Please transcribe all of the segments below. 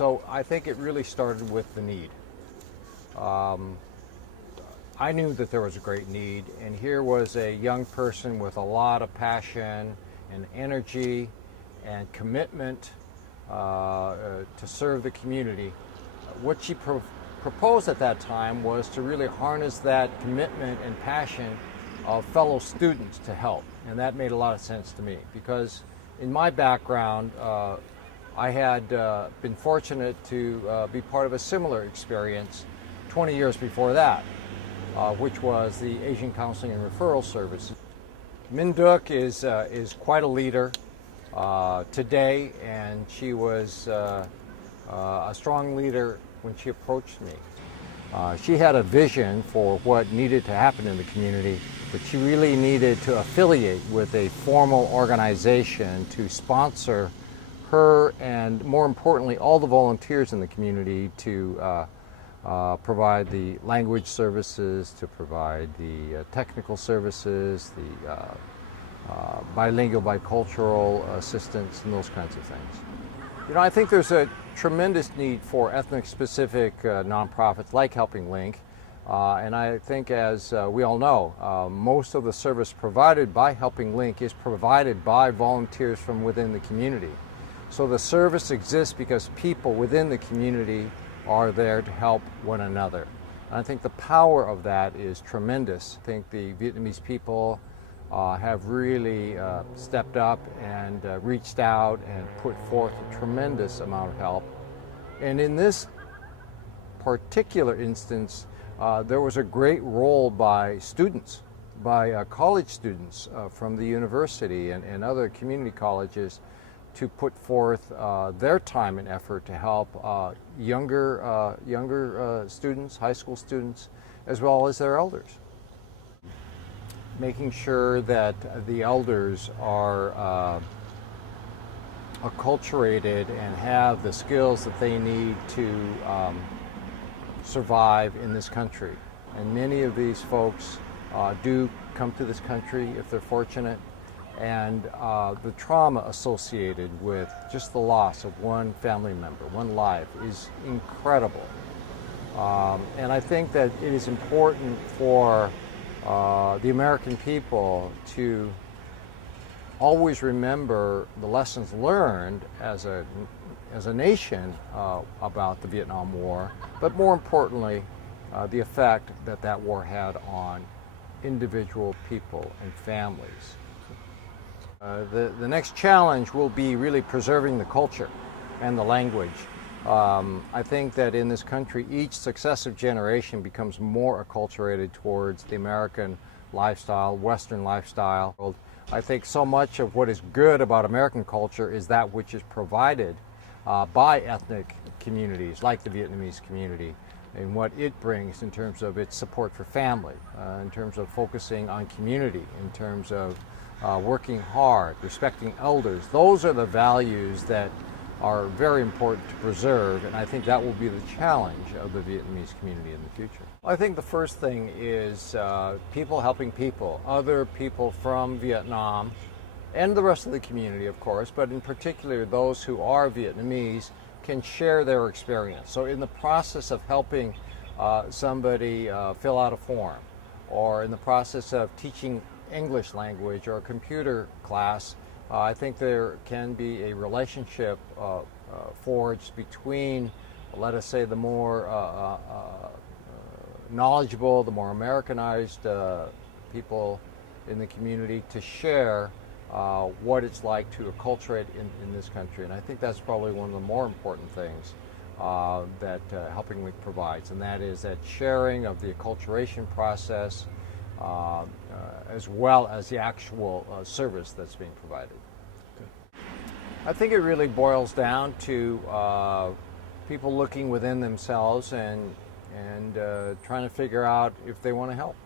So I think it really started with the need. I knew that there was a great need, and here was a young person with a lot of passion and energy and commitment to serve the community. What she proposed at that time was to really harness that commitment and passion of fellow students to help, and that made a lot of sense to me because in my background, I had been fortunate to be part of a similar experience 20 years before that, which was the Asian Counseling and Referral Service. Min Duc is quite a leader today, and she was a strong leader when she approached me. She had a vision for what needed to happen in the community, but she really needed to affiliate with a formal organization to sponsor her and, more importantly, all the volunteers in the community to provide the language services, to provide the technical services, the bilingual, bicultural assistance, and those kinds of things. You know, I think there's a tremendous need for ethnic-specific nonprofits like Helping Link, and I think, as we all know, most of the service provided by Helping Link is provided by volunteers from within the community. So the service exists because people within the community are there to help one another. And I think the power of that is tremendous. I think the Vietnamese people have really stepped up and reached out and put forth a tremendous amount of help. And in this particular instance, there was a great role by students, by college students from the university and other community colleges to put forth their time and effort to help younger students, high school students, as well as their elders. Making sure that the elders are acculturated and have the skills that they need to survive in this country. And many of these folks do come to this country if they're fortunate, and the trauma associated with just the loss of one family member, one life, is incredible. And I think that it is important for the American people to always remember the lessons learned as a nation about the Vietnam War, but more importantly, the effect that that war had on individual people and families. The next challenge will be really preserving the culture and the language. I think that in this country, each successive generation becomes more acculturated towards the American lifestyle, Western lifestyle. I think so much of what is good about American culture is that which is provided by ethnic communities like the Vietnamese community, and what it brings in terms of its support for family, in terms of focusing on community, in terms of working hard, respecting elders. Those are the values that are very important to preserve, and I think that will be the challenge of the Vietnamese community in the future. I think the first thing is people helping people, other people from Vietnam, and the rest of the community, of course, but in particular those who are Vietnamese can share their experience. So in the process of helping somebody fill out a form, or in the process of teaching English language or a computer class, I think there can be a relationship forged between, let us say, the more knowledgeable, the more Americanized people in the community to share what it's like to acculturate in this country. And I think that's probably one of the more important things that Helping Link provides, and that is that sharing of the acculturation process as well as the actual service that's being provided. I think it really boils down to people looking within themselves and trying to figure out if they want to help.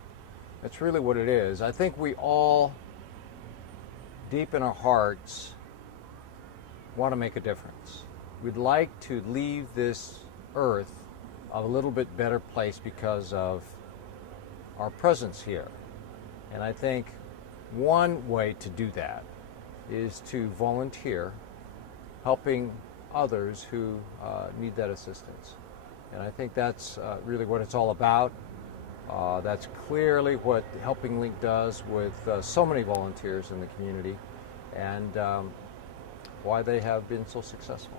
That's really what it is. I think we all, deep in our hearts, want to make a difference. We'd like to leave this earth a little bit better place because of our presence here. And I think one way to do that is to volunteer, helping others who need that assistance. And I think that's really what it's all about. That's clearly what Helping Link does with so many volunteers in the community, and why they have been so successful.